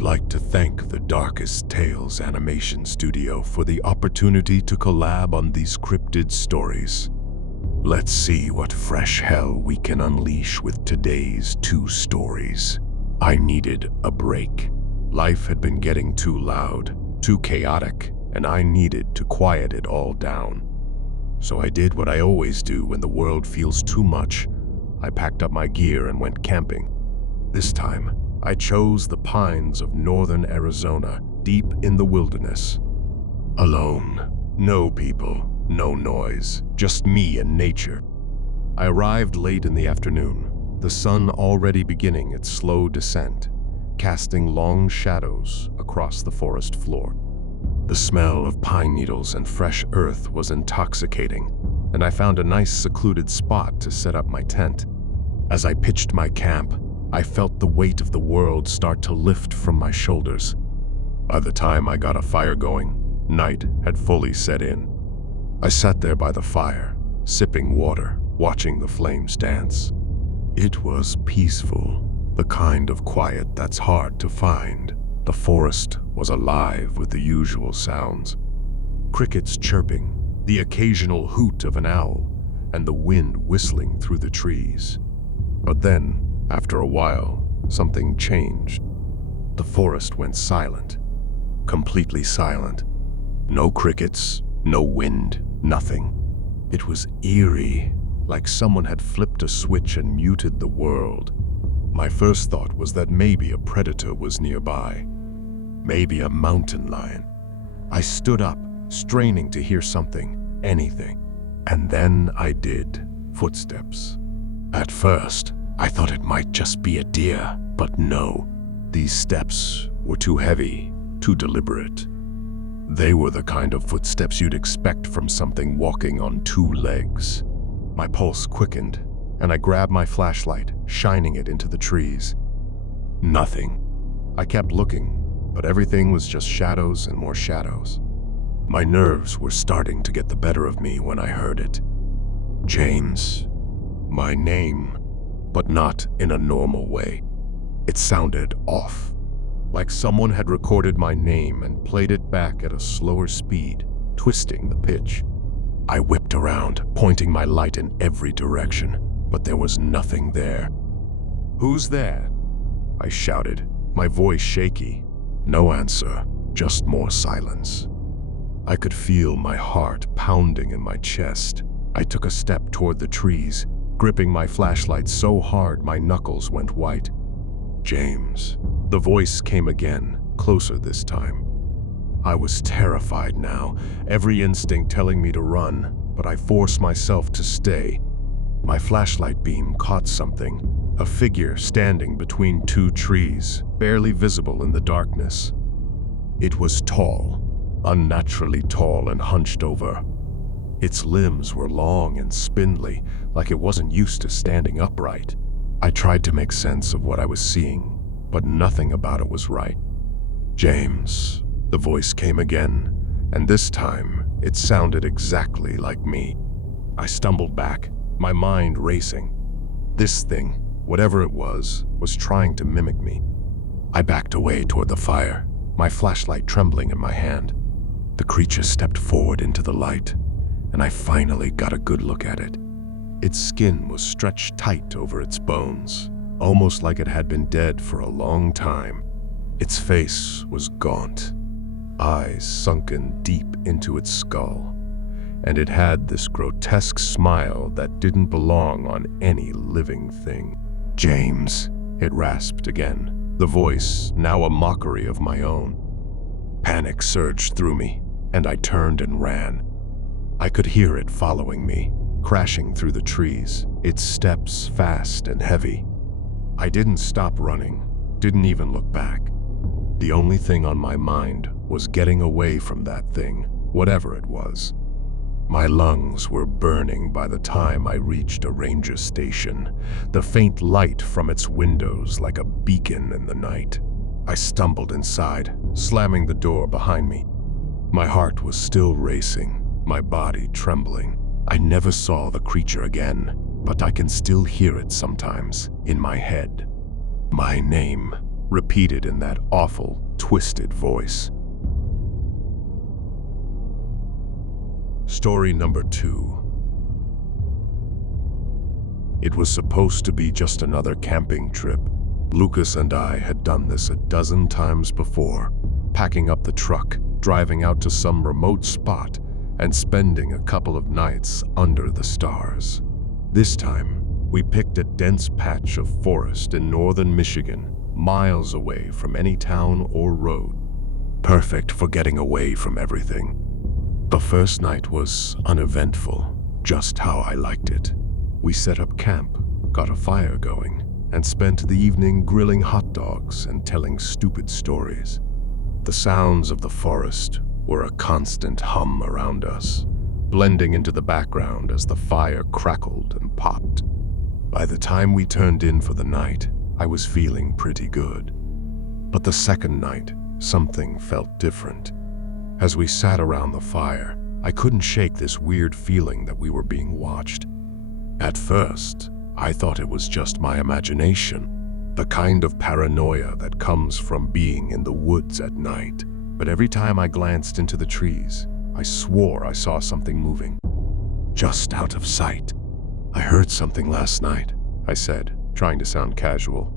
I'd like to thank the Darkest Tales animation studio for the opportunity to collab on these cryptid stories. Let's see what fresh hell we can unleash with today's 2 stories. I needed a break. Life had been getting too loud, too chaotic, and I needed to quiet it all down. So I did what I always do when the world feels too much. I packed up my gear and went camping. This time, I chose the pines of northern Arizona, deep in the wilderness. Alone. No people, no noise, just me and nature. I arrived late in the afternoon, the sun already beginning its slow descent, casting long shadows across the forest floor. The smell of pine needles and fresh earth was intoxicating, and I found a nice secluded spot to set up my tent. As I pitched my camp, I felt the weight of the world start to lift from my shoulders. By the time I got a fire going, night had fully set in. I sat there by the fire, sipping water, watching the flames dance. It was peaceful, the kind of quiet that's hard to find. The forest was alive with the usual sounds. Crickets chirping, the occasional hoot of an owl, and the wind whistling through the trees. But then, after a while, something changed. The forest went silent, completely silent. No crickets, no wind, nothing. It was eerie, like someone had flipped a switch and muted the world. My first thought was that maybe a predator was nearby. Maybe a mountain lion. I stood up, straining to hear something, anything. And then I did. Footsteps. At first, I thought it might just be a deer, but no. These steps were too heavy, too deliberate. They were the kind of footsteps you'd expect from something walking on 2 legs. My pulse quickened, and I grabbed my flashlight, shining it into the trees. Nothing. I kept looking, but everything was just shadows and more shadows. My nerves were starting to get the better of me when I heard it. James. My name, but not in a normal way. It sounded off, like someone had recorded my name and played it back at a slower speed, twisting the pitch. I whipped around, pointing my light in every direction, but there was nothing there. "Who's there?" I shouted, my voice shaky. No answer, just more silence. I could feel my heart pounding in my chest. I took a step toward the trees, gripping my flashlight so hard my knuckles went white. "James." The voice came again, closer this time. I was terrified now, every instinct telling me to run, but I forced myself to stay. My flashlight beam caught something, a figure standing between 2 trees, barely visible in the darkness. It was tall, unnaturally tall and hunched over. Its limbs were long and spindly, like it wasn't used to standing upright. I tried to make sense of what I was seeing, but nothing about it was right. "James." The voice came again, and this time it sounded exactly like me. I stumbled back, my mind racing. This thing, whatever it was trying to mimic me. I backed away toward the fire, my flashlight trembling in my hand. The creature stepped forward into the light, and I finally got a good look at it. Its skin was stretched tight over its bones, almost like it had been dead for a long time. Its face was gaunt, eyes sunken deep into its skull, and it had this grotesque smile that didn't belong on any living thing. "James," it rasped again, the voice now a mockery of my own. Panic surged through me, and I turned and ran. I could hear it following me, crashing through the trees, its steps fast and heavy. I didn't stop running, didn't even look back. The only thing on my mind was getting away from that thing, whatever it was. My lungs were burning by the time I reached a ranger station, the faint light from its windows like a beacon in the night. I stumbled inside, slamming the door behind me. My heart was still racing, my body trembling. I never saw the creature again, but I can still hear it sometimes, in my head. My name, repeated in that awful, twisted voice. Story number 2. It was supposed to be just another camping trip. Lucas and I had done this a dozen times before, packing up the truck, driving out to some remote spot, and spending a couple of nights under the stars. This time, we picked a dense patch of forest in northern Michigan, miles away from any town or road. Perfect for getting away from everything. The first night was uneventful, just how I liked it. We set up camp, got a fire going, and spent the evening grilling hot dogs and telling stupid stories. The sounds of the forest were a constant hum around us, blending into the background as the fire crackled and popped. By the time we turned in for the night, I was feeling pretty good. But the second night, something felt different. As we sat around the fire, I couldn't shake this weird feeling that we were being watched. At first, I thought it was just my imagination, the kind of paranoia that comes from being in the woods at night. But every time I glanced into the trees, I swore I saw something moving, just out of sight. "I heard something last night," I said, trying to sound casual.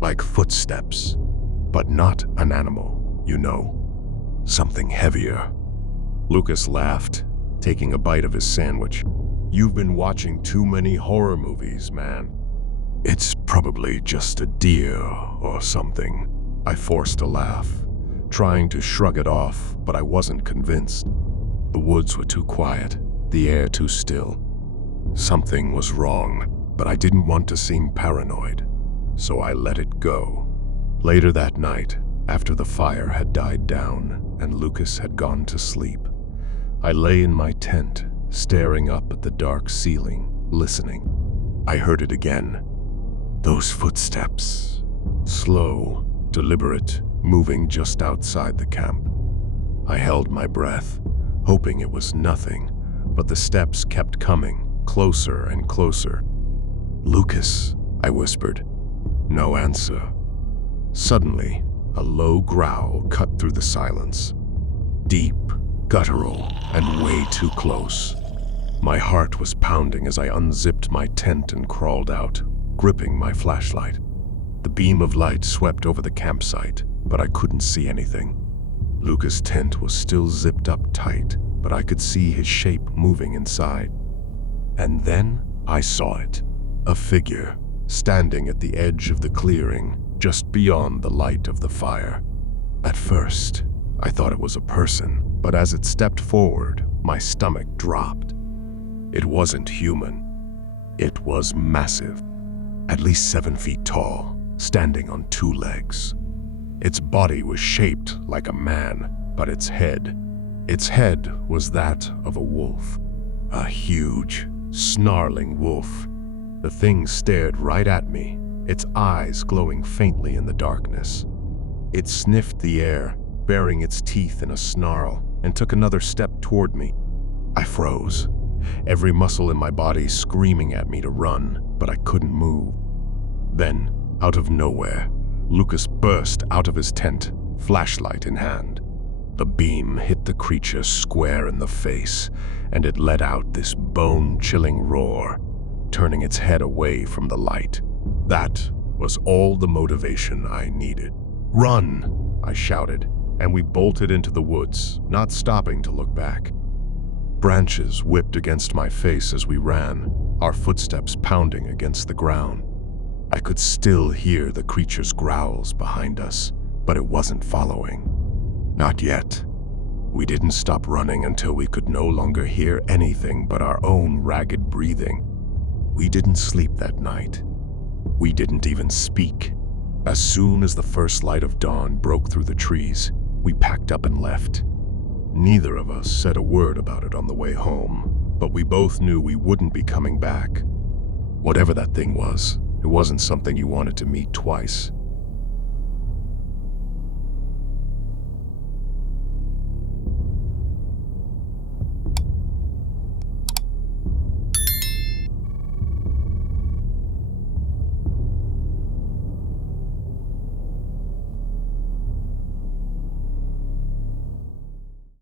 "Like footsteps, but not an animal, you know. Something heavier." Lucas laughed, taking a bite of his sandwich. "You've been watching too many horror movies, man." "It's probably just a deer or something." I forced a laugh, trying to shrug it off, but I wasn't convinced. The woods were too quiet, the air too still. Something was wrong, but I didn't want to seem paranoid, so I let it go. Later that night, after the fire had died down and Lucas had gone to sleep, I lay in my tent, staring up at the dark ceiling, listening. I heard it again. Those footsteps. Slow, deliberate, moving just outside the camp. I held my breath, hoping it was nothing, but the steps kept coming, closer and closer. "Lucas," I whispered. No answer. Suddenly, a low growl cut through the silence. Deep, guttural, and way too close. My heart was pounding as I unzipped my tent and crawled out, gripping my flashlight. The beam of light swept over the campsite, but I couldn't see anything. Lucas' tent was still zipped up tight, but I could see his shape moving inside. And then I saw it. A figure, standing at the edge of the clearing, just beyond the light of the fire. At first, I thought it was a person, but as it stepped forward, my stomach dropped. It wasn't human. It was massive, at least 7 feet tall, standing on 2 legs. Its body was shaped like a man, but its head was that of a wolf. A huge, snarling wolf. The thing stared right at me, its eyes glowing faintly in the darkness. It sniffed the air, baring its teeth in a snarl, and took another step toward me. I froze, every muscle in my body screaming at me to run, but I couldn't move. Then, out of nowhere, Lucas burst out of his tent, flashlight in hand. The beam hit the creature square in the face, and it let out this bone-chilling roar, turning its head away from the light. That was all the motivation I needed. "Run!" I shouted, and we bolted into the woods, not stopping to look back. Branches whipped against my face as we ran, our footsteps pounding against the ground. I could still hear the creature's growls behind us, but it wasn't following. Not yet. We didn't stop running until we could no longer hear anything but our own ragged breathing. We didn't sleep that night. We didn't even speak. As soon as the first light of dawn broke through the trees, we packed up and left. Neither of us said a word about it on the way home, but we both knew we wouldn't be coming back. Whatever that thing was, it wasn't something you wanted to meet twice.